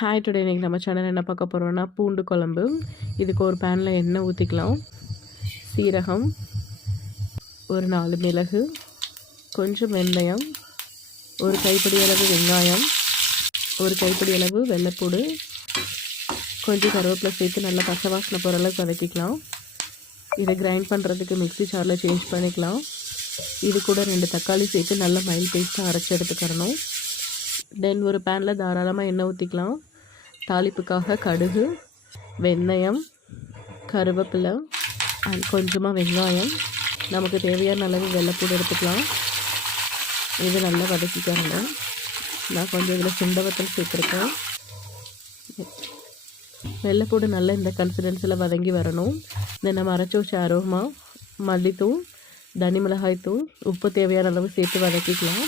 Hi today இன்றைக்கி நம்ம channel என்ன பார்க்க போகிறோன்னா பூண்டு குழம்பு. இதுக்கு ஒரு பேனில் எண்ணெய் ஊற்றிக்கலாம். சீரகம், ஒரு 4 மிளகு, கொஞ்சம் வெந்தயம், ஒரு கைப்பிடி அளவு வெங்காயம், ஒரு கைப்பிடி அளவு வெள்ளைப்பூடு, கொஞ்சம் கருவேப்பிலை சேர்த்து நல்லா பச்சை வாசனை போகிற அளவுக்கு வதக்கிக்கலாம். இதை கிரைண்ட் பண்ணுறதுக்கு மிக்ஸி ஜாரில் சேஞ்ச் பண்ணிக்கலாம். இது கூட 2 தக்காளி சேர்த்து நல்லா மைல் பேஸ்ட்டாக அரைச்சி எடுத்துக்கிறணும். தென் ஒரு பேனில் தாராளமாக எண்ணெய் ஊற்றிக்கலாம். தாளிப்புக்காக கடுகு, வெந்தயம், கருவேப்பிலை அண்ட் கொஞ்சமாக வெங்காயம், நமக்கு தேவையான அளவு வெள்ளைப்பூடு எடுத்துக்கலாம். இது நல்லா வதக்கிக்கணும். நான் கொஞ்சம் இதில் சுண்டவத்தல் சேர்த்துருக்கேன். வெள்ளைப்பூடு நல்லா இந்த கன்சிஸ்டன்சியில் வதங்கி வரணும். இந்த நம்ம அரைச்சி வச்ச அரோமா, மல்லித்தூள், தனி மிளகாய் தூள், உப்பு தேவையான அளவு சேர்த்து வதக்கிக்கலாம்.